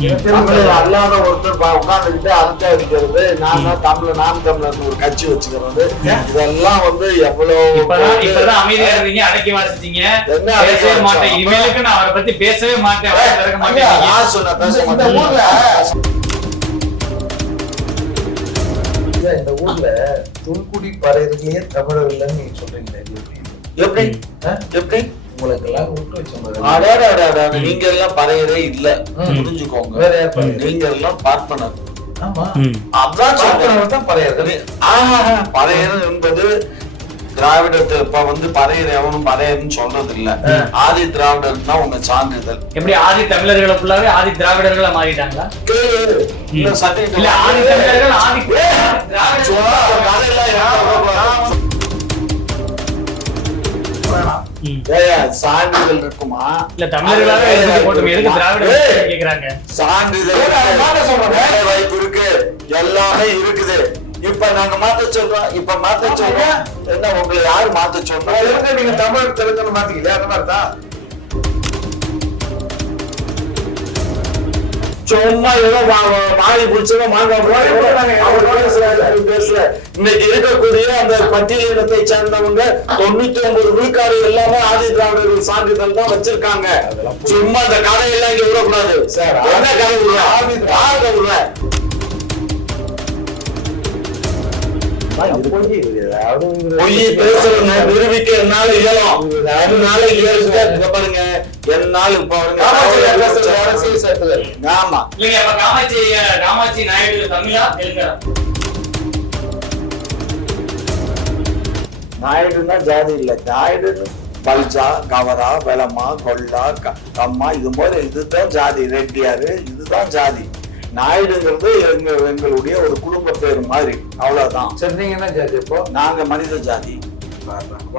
அல்லாத ஒருத்தர் உட்கார்ந்துக்கிட்டு அரட்டை அடிக்கிறது, நான் தமிழர் ஒரு கட்சி வச்சுக்கிறது, இதெல்லாம் வந்து எவ்வளவு இப்பதான் அமைதியா இருந்தீங்க, அடக்கி வாசிச்சீங்க, பேசவே மாட்டேன், இனிமேலுக்கு நான் அவரை பத்தி பேசவே மாட்டேன், பேச மாட்டேன். இந்த ஊர்ல தொல்குடி பறையர்களே தமிழர் இல்லைன்னு நீங்க சொல்றீங்களே, எப்படி எப்படி உங்களுக்கு எல்லாம் விட்டு வச்சோம். நீங்க எல்லாம் பறையரே இல்ல, புரிஞ்சுக்கோங்க. நீங்க எல்லாம் பார்ப்பனர். அதான் பறையர்கள். பறையர் என்பது திராவிடத்தை இப்ப வந்து பறையர் எவனும் பறையர்னு சொல்றது இல்ல. ஆதி திராவிடர் தான் உங்க சான்றிதழ். எப்படி ஆதி தமிழர்களை ஃபுல்லாவே ஆதி திராவிடர்களா மாறிட்டாங்களா? ஆதி தமிழர்கள் ஆதி சான்றிதழ் இருக்குமா? இல்ல தமிழர்களாவே போட்டு எதுக்கு திராவிடர் கேக்குறாங்க? சான்றிதழ் வாய்ப்பு இருக்கு, எல்லாமே இருக்குது. இப்ப நாங்க மாத்த சொல்றோம், இப்ப மாத்த சொல்றோம். என்ன உங்களை யாரு மாத்த சொல்றோம்? நீங்க தமிழ் தெலுங்கு மாத்தீங்களா? அந்த மாதிரிதான் சும்மா ஏதோ மாறி பிடிச்சதோ பேசல. இன்னைக்கு இருக்கக்கூடிய அந்த பட்டியலினத்தை சேர்ந்தவங்க 99 விழுக்காடு எல்லாமே ஆதி திராவிடர்கள் சான்றிதழ் தான் வச்சிருக்காங்க. சும்மா அந்த கதையெல்லாம் இங்க விடக்கூடாது. என்ன கதை விடுற? பொய் பேசுறவங்க நிரூபிக்க என்னால இயலும். அதனால பாருங்க, என்னால இப்ப ஆமா காமாட்சி நாயுடு தமிழா தெலுங்கா? நாயுடுன்னா ஜாதி இல்ல. நாயுடு பல்ஜா, கவரா, வெளமா, கொல்லா, கம்மா, இது போல இதுதான் ஜாதி. ரெட்டியாரு இதுதான் ஜாதி. நாயுடுங்கிறது எங்களுடைய ஒரு குடும்ப பேர் மாதிரி, அவ்வளவுதான். சரி, நீங்க என்ன ஜாதி? இப்போ நாங்க மனித ஜாதி.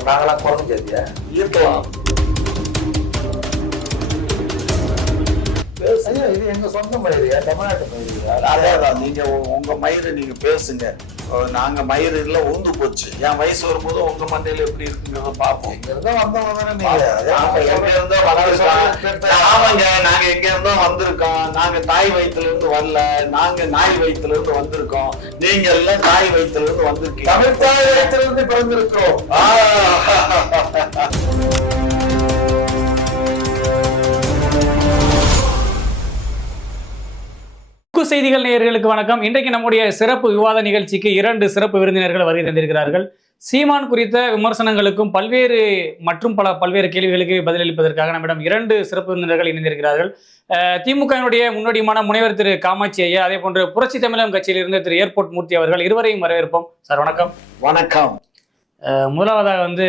நாங்களாம் குழந்தை ஜாதியா இருக்கலாம். இது எங்க சொந்த மயிரியா, தமிழ்நாட்டு மயிரியா? அதான் நீங்க உங்க மயிறு நீங்க பேசுங்க. நாங்க மயிறு இல்ல ஊந்து போச்சு. என் வயசு வரும்போது உங்க மண்டையில எப்படி இருக்குங்கிறத பாப்போம். ஆமாங்க, நாங்க எங்க இருந்தோ வந்திருக்கோம். நாங்க தாய் வயிற்றுல இருந்து வரல, நாங்க நாய் வயிற்றுல இருந்து வந்திருக்கோம். நீங்க எல்லாம் தாய் வயிற்றுல இருந்து வந்திருக்கீங்க. தமிழ் தாய் வயிற்றுல இருந்து பிறந்திருக்கிறோம். செய்திகள் நேயர்களுக்கு வணக்கம். இன்றைக்கு நம்முடைய சிறப்பு விவாத நிகழ்ச்சிக்கு 2 சிறப்பு விருந்தினர்கள் வருகை தந்திருக்கிறார்கள். சீமான் குறித்த விமர்சனங்களுக்கும் பல்வேறு கேள்விகளுக்கு பதிலளிப்பதற்காக நம்மிடம் 2 சிறப்பு விருந்தினர்கள் இணைந்திருக்கிறார்கள். திமுகவினுடைய முன்னோடியான முனைவர் திரு காமாட்சி ஐயா, அதே போன்று புரட்சி தமிழகம் கட்சியிலிருந்து திரு ஏர்போர்ட் மூர்த்தி அவர்கள், இருவரையும் வரவேற்போம். சார் வணக்கம். வணக்கம். முதலாவதாக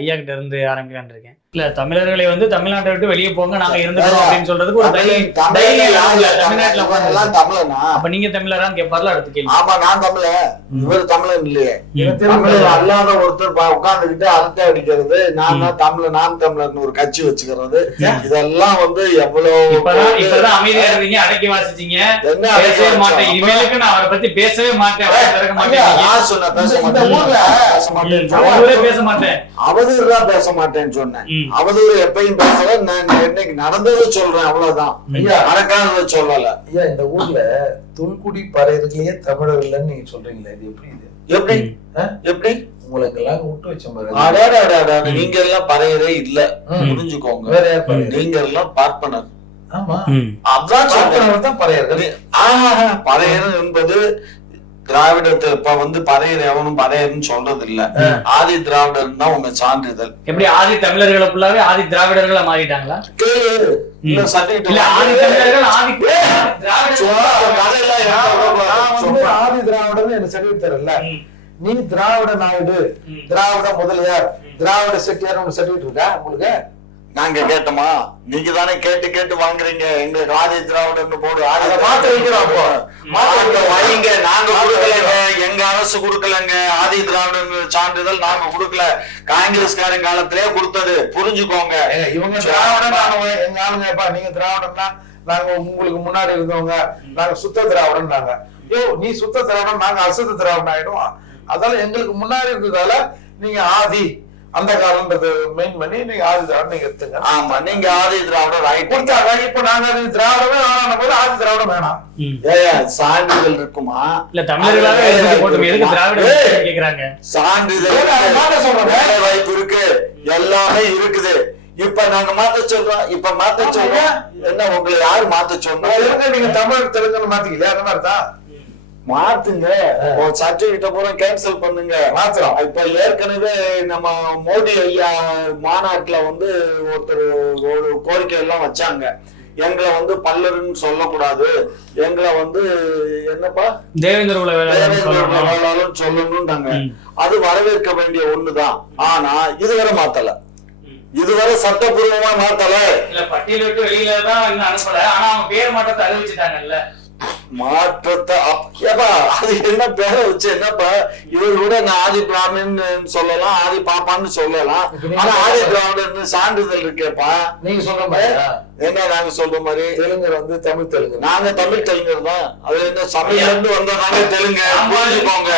ஐயா கிட்ட இருந்து ஆரம்பிக்கலான் இருக்கேன். இல்ல, தமிழர்களை தமிழ்நாட்டை விட்டு வெளியே போங்க, நாங்க இருந்துக்கிறோம் அப்படின்னு சொல்றதுக்கு ஒரு தமிழ்நாட்டுல அப்ப நீங்க தமிழரான்னு கேட்பார்ல, அடுத்த கேள்வி. ஆமா, நான் தமிழன், இவர் தமிழன் இல்லையே. தமிழர் அல்லாத ஒருத்தர் உட்கார்ந்துக்கிட்டு அரட்டை அடிக்கிறது, நான் தமிழர் ஒரு கட்சி வச்சுக்கிறது, இதெல்லாம் வந்து எவ்வளவு. இப்பதான் அமைதியா இருந்தீங்க, அடக்கி வாசிச்சீங்க, பேசவே மாட்டேன், இனிமேலுக்கு நான் அவரை பத்தி பேசவே மாட்டேன், பேச மாட்டேன், அவதூறுதான் பேச மாட்டேன்னு சொன்னேன். அவதூறு எப்பயும் பேசல, நான் இன்னைக்கு நடந்ததை சொல்றேன், அவ்வளவுதான். நடக்காததை சொல்லல. ஐயா, இந்த ஊர்ல தொல்குடி பறையர்களே தமிழர் இல்லைன்னு நீங்க சொல்றீங்களே, இது எப்படி? இது எப்படி எப்படி உங்களுக்கு எல்லாம் விட்டு வச்ச? நீங்க எல்லாம் பறையரே இல்ல, புரிஞ்சுக்கோங்க. நீங்க எல்லாம் பார்ப்பனர். ஆமா, அதான் பறையர்கள். பறையர் என்பது திராவிடத்தை இப்ப வந்து பறையர் எவனும் பறையர்னு சொல்றது இல்ல. ஆதி திராவிடர் தான் உங்க சான்றிதழ். எப்படி ஆதி தமிழர்களை ஃபுல்லாவே ஆதி திராவிடர்களா மாறிட்டாங்களா? ஆதி திராவிடர் எனக்கு சர்டிபிகேட் தரல. நீ திராவிட நாயுடு, திராவிட முதலியார், திராவிட செட்டியார் சர்டிபிகேட் இருக்கா உங்களுக்கு? நாங்க கேட்டோமா? நீங்க தானே கேட்டு கேட்டு வாங்குறீங்க. எங்களுக்கு ஆதி திராவிடர்னு போடு, வைங்க. நாங்க கொடுக்கலங்க, எங்க அரசு கொடுக்கலங்க. ஆதி திராவிடர் சான்றிதழ் நாங்க கொடுக்கல, காங்கிரஸ்காரன் காலத்திலே கொடுத்தது, புரிஞ்சுக்கோங்க. இவங்க திராவிடன், எங்க ஆளுங்கப்பா. நீங்க திராவிடம்னா நாங்க உங்களுக்கு முன்னாடி இருந்தவங்க, நாங்க சுத்த திராவிடன். நாங்க நீ சுத்த திராவிடன், நாங்க அசுத்த திராவிடன் ஆயிடும். அதனால எங்களுக்கு முன்னாடி இருந்ததால நீங்க ஆதி அந்த காலம்ன்றது மெயின் பண்ணி நீங்க ஆதி திராவிடம் நீங்க எடுத்துங்க. ஆமா, நீங்க ஆதி திராவிடர் கொடுத்தாங்க. இப்ப நாங்க திராவிடமே வேணாம் போது ஆதி திராவிடம் வேணாம். சான்றிதழ் இருக்குமா? இல்ல தமிழர்களாவே எதுக்கு திராவிட கேக்குறாங்க? சான்றிதழ் சொல்றேன், வேலை வாய்ப்பு இருக்கு, எல்லாமே இருக்குது. இப்ப நாங்க மாத்த சொல்றோம். இப்ப மாத்த சொல்றோம் என்ன? உங்களை யாரு மாத்த சொன்னா? நீங்க தமிழ் தெலுங்குன்னு மாத்திக்கலையா? அந்த மாதிரி தான் மாத்துங்க. சர்டிபிகேட்ட பூரா கேன்சல் பண்ணுங்க, மாத்திரம். இப்ப ஏற்கனவே நம்ம மோடி ஐயா மாநாட்டுல ஒருத்தர் ஒரு கோரிக்கை எல்லாம் வச்சாங்க. எங்களை பல்லருன்னு சொல்லக்கூடாது, எங்களை என்னப்பா தேவேந்திர குல வேளாளர்னு சொல்லணும்ட்டாங்க. அது வரவேற்க வேண்டிய ஒண்ணுதான். ஆனா இதுவரை மாத்தல, இதுவரை சட்டப்பூர்வமா மாத்தல. இல்ல பட்டியல் விட்டு வெளியில தான் இன்னும் அனுப்பல. ஆனா அவங்க பேர் மாற்றத்தை அறிவிச்சுட்டாங்கல்ல. மாற்றத்தை அது என்ன பேரை வச்சு என்னப்பா? இவர் கூட நான் ஆதி பிராமின் சொல்லலாம், ஆதி பாப்பான்னு சொல்லலாம். ஆனா ஆதி திராவிடர்னு சான்றிதழ் இருக்கேப்பா. நீங்க சொல்ற மாதிரி என்ன? நாங்க சொல்ற மாதிரி தெலுங்கு தமிழ் தெலுங்கு. நாங்க தமிழ் தெலுங்கர் தான். அது என்ன சமையல இருந்து வந்த நாங்க தெலுங்கு புரிஞ்சுக்கோங்க.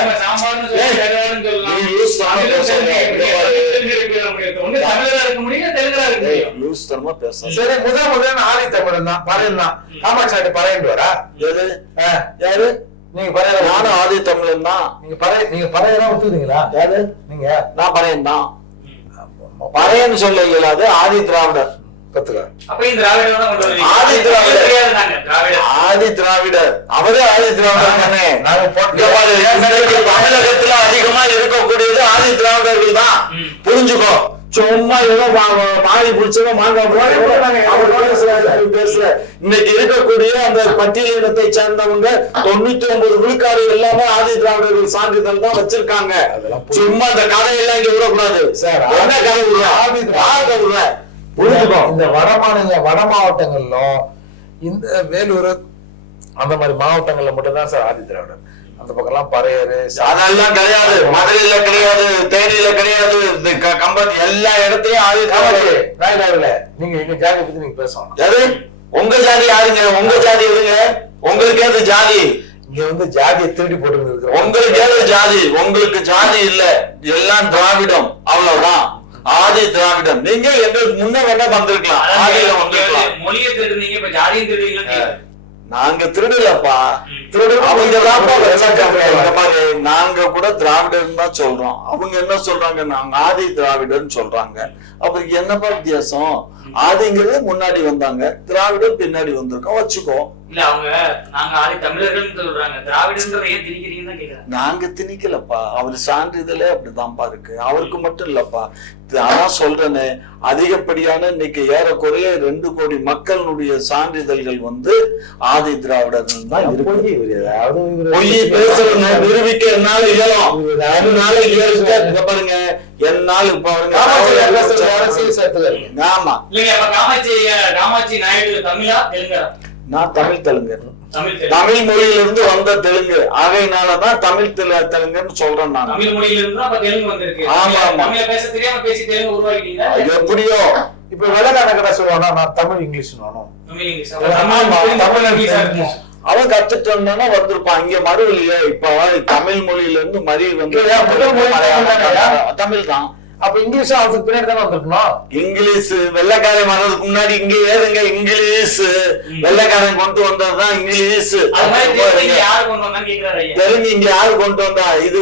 சரி, முதல் ஆதி தமிழன் தான், பறையன் தான். காமாட்சி பறையன் வரா? எது யாரு? நீங்க பறைய? நானும் ஆதி தமிழன் தான். நீங்க பறையெல்லாம் ஒத்துக்கிறீங்களா? யாரு நீங்க? நான் பறையன் தான். பறையன்னு சொல்ல இயலாது, ஆதி திராவிடர். ஆதி திராவிடர் அவரே ஆதி திராவிடர் தானே. தமிழகத்துல அதிகமா இருக்கக்கூடியது ஆதி திராவிடர்கள் தான். புரிஞ்சுக்கோ. சும்மா ஏதோ மாறி பிடிச்சவங்க பேசல. இன்னைக்கு இருக்கக்கூடிய அந்த பட்டியலினத்தை சேர்ந்தவங்க 99 விழுக்காடு எல்லாமே ஆதி திராவிடர்கள் சான்றிதழ் தான் வச்சிருக்காங்க. சும்மா இந்த கதையெல்லாம் இங்க விடக்கூடாது. என்ன கதை விடுற? இந்த வட மாவட்டங்களிலும் இந்த வேலூர் அந்த மாதிரி மாவட்டங்கள்ல மட்டும்தான் சார் ஆதி திராவிடர். அந்த பக்கம் எல்லாம் பறையரு அதெல்லாம் கிடையாது. மதுரையில கிடையாது, தேனியில கிடையாது, கம்பம் எல்லா இடத்துலயும் ஆதி திராவிடர். நீங்க எங்க ஜாதியை பத்தி நீங்க பேசணும். எது உங்க ஜாதி? யாருங்க உங்க ஜாதி? எதுங்க உங்களுக்கு? ஏது ஜாதி? இங்க ஜாதியை திருடி போட்டு உங்களுக்கு ஏது ஜாதி? உங்களுக்கு ஜாதி இல்ல, எல்லாம் திராவிடம், அவ்வளவுதான். ஆதி திராவிடம். நீங்க எங்களுக்கு முன்ன வேணா வந்திருக்கலாம், ஆதியில வந்திருக்கலாம். மொழியை திருடுனீங்க, இப்ப ஜாதியும் திருடுவீங்க. நாங்க திருடலப்பா, நாங்க கூட திராவிடர் தான் சொல்றோம். அவங்க என்ன சொல்றாங்க? நாங்க ஆதி திராவிடர்னு சொல்றாங்க. அவருக்கு என்னப்பா வித்தியாசம்? ஆதிங்கிறது முன்னாடி வந்தாங்க, திராவிடர் பின்னாடி வந்திருக்கோம் வச்சுக்கோ. இல்ல அவங்க நாங்க ஆதி தமிழர்கள் சொல்றாங்க, திராவிடர்ன்றதை ஏன் திணிக்கிறீங்கன்னு தான் கேக்குறாங்க. நாங்க திணிக்கலப்பா, அவர் சான்றிதழே அப்படிதான்ப்பா இருக்கு. அவருக்கு மட்டும் இல்லப்பா, அதான் சொல்றேன்னு அதிகப்படியான இன்னைக்கு ஏறக்குறைய 2 கோடி மக்களுடைய சான்றிதழ்கள் ஆதி திராவிடர்கள் தான் இருக்கு. பொய் பேசுறவங்க நிரூபிக்க என்னால இயலும், என்னால இயலுங்க பாருங்க. என்னால் இப்ப ஆமா காமாட்சி நாயுடு தமிழா தெலுங்கா? நான் தமிழ் தெலுங்கர். தமிழ் மொழியிலிருந்து வந்த தெலுங்கு, ஆகையினாலதான் தமிழ் தெலுங்குன்னு சொல்றேன் நான். தமிழ் மொழியிலிருந்து தெலுங்கு வந்திருக்கு. ஆமா ஆமா, பேச தெரியாம பேசி தெலுங்கு உருவாக்கிட்டீங்க. எப்படியோ இப்ப வெள்ளக்காரங்க சொல்லுவானா நான் தமிழ் இங்கிலீஷ் வேணும். அவன் கத்துட்டோம்னா வந்திருப்பான். இங்க மறுவழியே இப்ப தமிழ் மொழியில இருந்து மறி தமிழ் தான். அப்ப இங்கிலீஷ் அதுக்கு பின்னாடி தானே வந்திருக்கணும். இங்கிலீஷ் வெள்ளைக்காரன் வர்றதுக்கு முன்னாடி இங்க ஏதுங்க இங்கிலீஷ்? வெள்ளைக்காரன் கொண்டு வந்ததுதான் இங்கிலீஷ். தெலுங்கு இங்க யாரு கொண்டு வந்தா? இது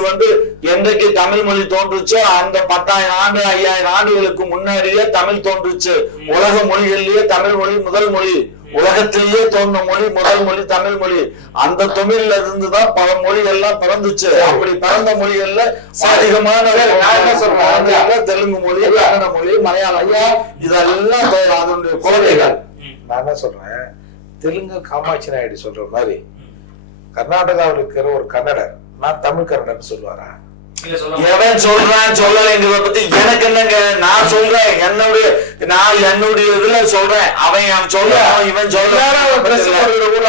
என்றைக்கு தமிழ் மொழி தோன்றுச்சோ அந்த 10,000 ஆண்டு 5,000 ஆண்டுகளுக்கு முன்னாடியே தமிழ் தோன்றுச்சு. உலக மொழிகளிலேயே தமிழ் மொழி முதல் மொழி. உலகத்திலேயே தோன்ற மொழி முதல் மொழி தமிழ் மொழி. அந்த தமிழ்ல இருந்துதான் பல மொழிகள் எல்லாம் பிறந்துச்சு. அப்படி பிறந்த மொழிகள்ல அதிகமான தெலுங்கு மொழி, கன்னட மொழி, மலையாளம், இதெல்லாம் அதனுடைய குழந்தைகள். நான் என்ன சொல்றேன், தெலுங்கு காமாட்சி நாயுடு சொல்ற மாதிரி கர்நாடகாவில் இருக்கிற ஒரு கன்னடர் நான் தமிழ் கன்னடர்னு சொல்லுவாரா? எவன் சொல்றான் சொல்லலைங்கிறத பத்தி எனக்கு என்னங்க? நான் சொல்றேன், என்னுடைய இதுல சொல்றேன். அவன் சொல்றான், இவன் சொல்றான்.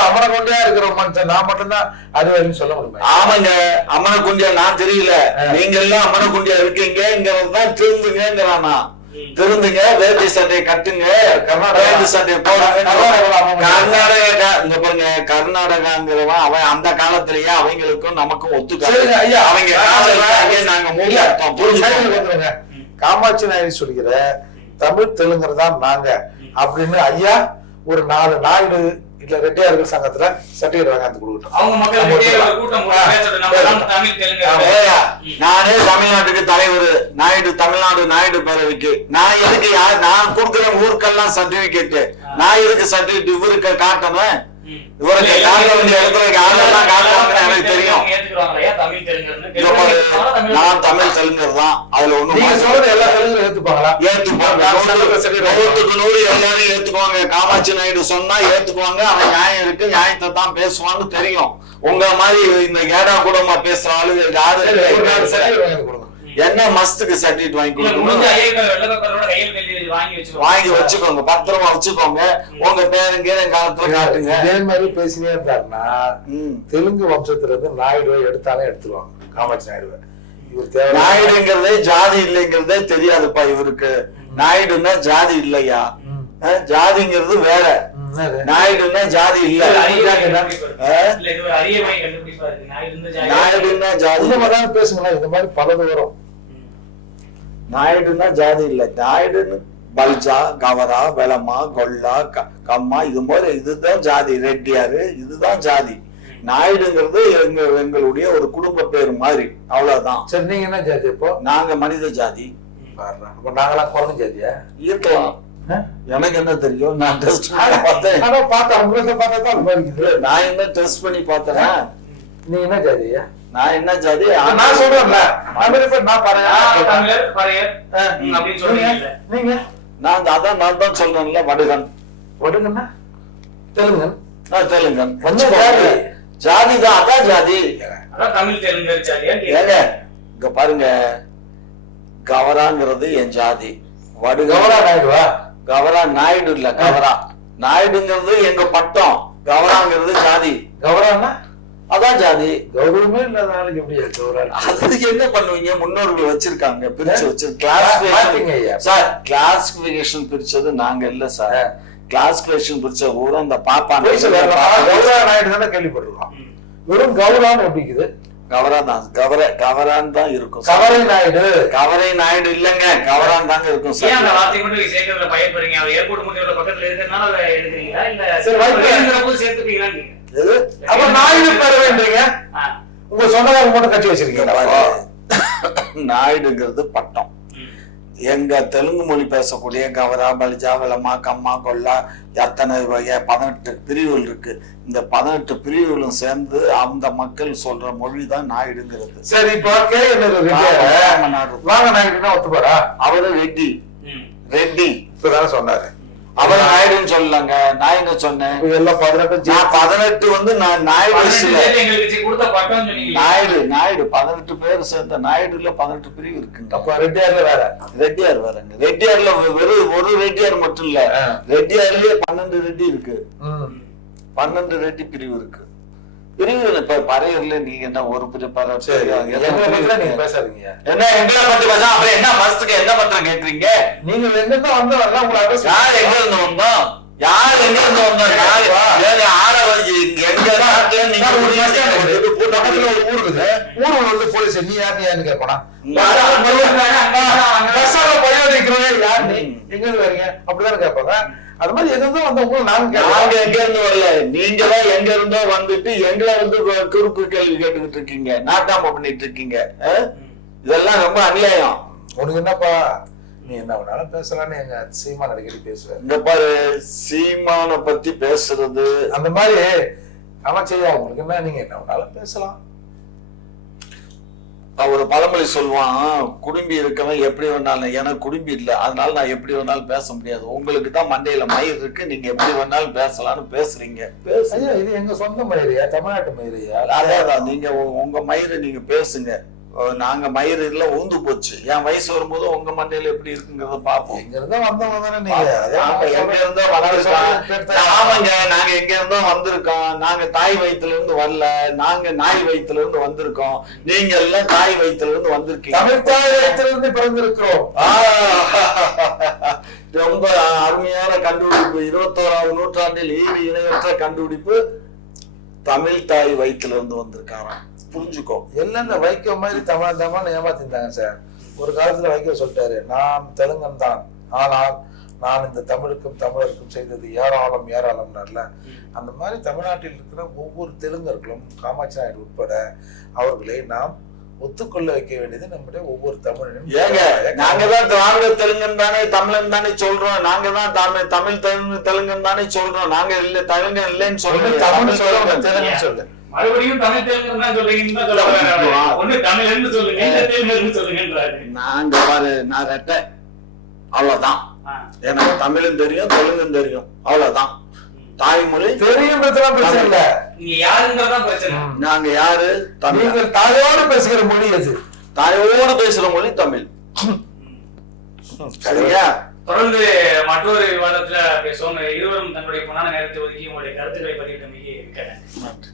அமன கொண்டியா இருக்கிற மனுஷன் நான் மட்டும்தான் அது சொல்ல முடியும். ஆமாங்க, அமன குண்டியா நான் தெரியல, நீங்க எல்லாம் அமன குண்டியா இருக்கீங்கிறதான் திருந்துங்கிறானா. திருந்துங்க, வேட்டி சட்டையை கட்டுங்க, வேட்டி சட்டையை போடுங்க. கர்நாடகா இங்க பாருங்க, கர்நாடகாங்கிறவன் அவன் அந்த காலத்திலேயே அவங்களுக்கும் நமக்கும் ஒத்துக்காது. அவங்க நாங்க மூலி அர்த்தம் புரிஞ்சுக்கோங்க. காமாட்சி நாயுடு சொல்கிற தமிழ் தெலுங்கர் தான் நாங்க அப்படின்னு ஐயா ஒரு 4 நாயுடு இல்ல ரெட்டியார்கள் சங்கத்துல சர்டிபிகேட் வாங்கி கொடுக்கட்டும். அவங்க மக்கள் ரெட்டியார்கள் கூட்டம் போட்டு பேசட்டும், நம்ம தான் தமிழ் தெலுங்கர். நானே தமிழ்நாட்டுக்கு தலைவர், நாயுடு தமிழ்நாடு நாயுடு பேரவைக்கு நான் எதுக்கு நான் கொடுக்குற ஊருக்கெல்லாம் சர்டிபிகேட், நான் எதுக்கு சர்டிபிகேட் இவருக்கு காட்டணும்? இவருக்கு காட்ட வேண்டிய இடத்துல யாரெல்லாம் காட்டணும் எனக்கு தெரியும். நான் தமிழ் தெலுங்கர் தான், அதுல ஒண்ணும் எல்லா தெலுங்கரும் ஏத்துப்பாங்களா? ஏத்துப்பாங்க, 100% எல்லாரும் ஏத்துக்குவாங்க. காமாட்சி நாயுடு சொன்னா ஏத்துக்குவாங்க. அவன் நியாயம் இருக்கு, நியாயத்தை தான் பேசுவான்னு தெரியும். உங்க மாதிரி இந்த ஏடா கூடமா பேசுற ஆளுங்க யாரு என்ன மஸ்துக்கு சர்டிபிகேட் வாங்கி கொடுக்கணும்? வாங்கி வச்சுக்கோங்க, பத்திரமா வச்சுக்கோங்க. உங்க பேருங்க காலத்துல காட்டுங்க. இதே மாதிரி பேசினே இருந்தாருன்னா தெலுங்கு வம்சத்துல இருந்து நாயுடுவை எடுத்தாலும் எடுத்துருவாங்க. காமாட்சி நாயுடுவை நாயுடுங்கிறதே ஜாதி இல்லைங்கிறதே தெரியாதுப்பா இவருக்கு. நாயுடுன்னா ஜாதி இல்லையா, ஜாதிங்கிறது வேற, நாயுடுன்னா ஜாதி இல்ல. நாயுடுன்னா ஜாதி பேசுங்களா? இந்த மாதிரி பலது வரும். நாயுடுன்னா ஜாதி இல்ல. நாயுடுன்னு பல்ஜா, கவரா, வெளமா, கொல்லா, கம்மா இதுதான் ஜாதி. ரெட்டியாரு இதுதான் ஜாதி. நாயுடுங்கிறது எங்களுடைய ஒரு குடும்ப பேர் மாதிரி, அவ்வளவுதான். சரி, நீங்க என்ன ஜாதி? இப்போ நாங்க மனித ஜாதி. நாங்களாம் குழந்தை ஜாதியா இருக்கலாம், எனக்கு என்ன தெரியும்? நான் டெஸ்ட் பார்த்தேன். நான் என்ன டெஸ்ட் பண்ணி பார்த்தேன்னா, நீ என்ன ஜாதியா? நான் என்ன ஜாதி? நான் சொல்றேன்ல, நான் தான் சொல்றேன்ல, வடுகன். வடுகன்னா தெலுங்கன். தெலுங்கன் ஜாதி தான், அதான் ஜாதி. ஏங்க இங்க பாருங்க, கவராங்கிறது என் ஜாதி. கவரா நாயுடுவா? கவரா நாயுடு இல்ல, கவரா நாயுடுங்கிறது எங்க பட்டம், கவராங்கிறது ஜாதி. கவரான்னா அதான் ஜாதி. கௌரவமே இல்லாத நாளைக்கு எப்படி கௌரவ? அதுக்கு என்ன பண்ணுவீங்க? முன்னோர்கள் வச்சிருக்காங்க, பிரிச்சு வச்சு கிளாசிபிகேஷன் பிரிச்சது நாங்க இல்ல சார். கிளாசிபிகேஷன் பிரிச்ச ஊரும் அந்த பாப்பான் கௌரவ நாயுடு தானே கேள்விப்பட்டிருக்கோம். வெறும் கௌரான்னு எப்படிக்குது? கவரா தான், கவரான் தான் இருக்கும். கவரை நாயுடு, கவரை நாயுடு இல்லங்க, கவரான் தாங்க இருக்கும் சார். அந்த வார்த்தை மட்டும் சேர்க்கறதுல பயப்படுறீங்க? அவர் ஏர்போர்ட் முட்டையோட பக்கத்துல இருக்கறனால அதை எடுக்கிறீங்களா இல்ல சேர்த்துப்பீங்களா? அப்ப நாயுடு பேர் வேண்டீங்க, உங்க சொந்தக்காரங்க மட்டும் கட்சி வச்சிருக்கீங்க. நாயுடுங்கிறது பட்டம். எங்க தெலுங்கு மொழி பேசக்கூடிய கவரா, பலிஜா, வெளமா, கம்மா, கொல்லா எத்தனை 18 பிரிவுகள் இருக்கு. இந்த 18 பிரிவுகளும் சேர்ந்து அந்த மக்கள் சொல்ற மொழி தான் நாயுடுங்கிறது. சரி, இப்போ வாங்க நாயுடுனா ஒத்துப்பாரா? அவரு ரெட்டி. ரெட்டி இப்பதானே சொன்னாரு. அவர் நாயுடுன்னு சொல்லலங்க, நான் என்ன சொன்னேன்? 18 வந்து நான் நாயுடு நாயுடு 18 பேர் சேர்ந்த நாயுடுல 18 பிரிவு இருக்குங்க. அப்ப ரெட்டியார்ல வேற, ரெட்டியார் வேறங்க. ரெட்டியார்ல வெறும் ஒரு ரெட்டியார் மட்டும் இல்ல, ரெட்டியார்லயே 12 ரெட்டி இருக்கு. 12 ரெட்டி பிரிவு இருக்கு. பிரிவு இப்ப பறையர்ல நீங்க என்ன ஒரு நீங்க பேசாதீங்க. என்ன எங்களை பத்தி பேச அப்புறம் என்ன மனசுக்கு என்ன பண்றோம் கேக்குறீங்க? நீங்க எங்க இருந்து வந்தோம்? யார் எங்க இருந்து வந்தோம்? யார் எங்க இருந்து வந்தோம்? எங்க நாட்டுல நீங்க பக்கத்துல ஒரு ஊர் இருக்குது, ஊர் வந்து போலீஸ் நீ யாருன்னு கேட்பா யார் நீ எங்க இருந்து வரீங்க அப்படிதானே கேட்பாங்க. அது மாதிரி எதுவும் வந்தவங்க நாங்க எங்க இருந்து வரல, நீங்க தான் எங்க இருந்தோ வந்துட்டு எங்களை வந்து குறுக்கு கேள்வி கேட்டுக்கிட்டு இருக்கீங்க, நாட்டாம பண்ணிட்டு இருக்கீங்க. இதெல்லாம் ரொம்ப அநியாயம். உனக்கு என்னப்பா, நீ என்ன வேணாலும் பேசலான்னு எங்க சீமான் அடிக்கடி பேசுவாரு. இங்க பாரு, சீமான பத்தி பேசுறது அந்த மாதிரி அமைச்சையா உங்களுக்கு என்ன, நீங்க என்ன வேணாலும் பேசலாம். ஒரு பழமொழி சொல்லுவான், குடும்பி இருக்கவன் எப்படி வேணாலும், எனக்கு குடும்பி இல்லை அதனால நான் எப்படி வேணாலும் பேச முடியாது. உங்களுக்கு தான் மண்டையில மயிர் இருக்கு, நீங்க எப்படி வேணாலும் பேசலாம்னு பேசுறீங்க. இது எங்க சொந்த மயிரையா, தமிழ்நாட்டு மயிரையா? அதான் நீங்க உங்க மயிரை நீங்க பேசுங்க. நாங்க மயிறு எல்லாம் ஊந்து போச்சு. என் வயசு வரும்போது உங்க மண்டையில எப்படி இருக்குங்கிறத பாப்போம். எங்க இருந்தோ வந்தவங்க தானே நீங்க. எங்க இருந்தோ வந்திருக்கோம். ஆமாங்க, நாங்க எங்க இருந்தோ வந்திருக்கோம். நாங்க தாய் வயிற்றுல இருந்து வரல, நாங்க நாய் வயிற்றுல இருந்து வந்திருக்கோம். நீங்க எல்லாம் தாய் வயிற்றுல இருந்து வந்திருக்கீங்க. தமிழ் தாய் வயிற்றுல இருந்து பிறந்திருக்கிறோம். ரொம்ப அருமையான கண்டுபிடிப்பு. 21ஆம் நூற்றாண்டில் ஈடு இணையற்ற கண்டுபிடிப்பு. தமிழ் தாய் வயிற்றுல இருந்து வந்திருக்காராம். புரிஞ்சுக்கோ. எல்லாம் இந்த வைக்க மாதிரி தமிழ் ஏமாத்திருந்தாங்க சார். ஒரு காலத்துல வைக்க சொல்லிட்டாரு, நான் தெலுங்கன் தான், ஆனால் நான் இந்த தமிழுக்கும் தமிழருக்கும் செய்தது ஏராளம் ஏராளம்னார்ல. அந்த மாதிரி தமிழ்நாட்டில் இருக்கிற ஒவ்வொரு தெலுங்கர்களும் காமாட்சி நாயுடு உட்பட அவர்களை நாம் ஒத்துக்கொள்ள வைக்க வேண்டியது நம்முடைய ஒவ்வொரு தமிழனும். ஏங்க நாங்க தான் திராவிட தெலுங்கன் தானே தமிழன் தானே சொல்றோம், நாங்க தான் தமிழ் தெலுங்கன் தானே சொல்றோம், நாங்க இல்ல தெலுங்கன் இல்லைன்னு சொல்றோம். தமிழ் சொல்ல தெலுங்கு சொல்லு, மறுபடியும் தமிழ் தெலுங்கு தான் சொல்றீங்க, ஒண்ணு தமிழ்னு சொல்லுங்க, தெலுங்குன்னு சொல்லுங்கன்றாரு. நாங்க பாரு, நான் ரெட்டை, அவ்வளவுதான். எனக்கு தமிழும் தெரியும் தெலுங்கும் தெரியும், அவ்வளவுதான். தாய்மொழி தெரியும் பிரச்சனை இல்ல, நீங்க யாருன்றதான் பிரச்சனை. நாங்க யாரு? தமிழ். தாயோடு பேசுகிற மொழி அது, தாயோடு பேசுற மொழி தமிழ். சரியா? தொடர்ந்து மற்றொரு விவாதத்துல பேசுவோம். இருவரும் தங்களுடைய பொன்னான நேரத்தை ஒதுக்கி உங்களுடைய கருத்துக்களை பதிவிட்டமைக்கு மிக்க நன்றி.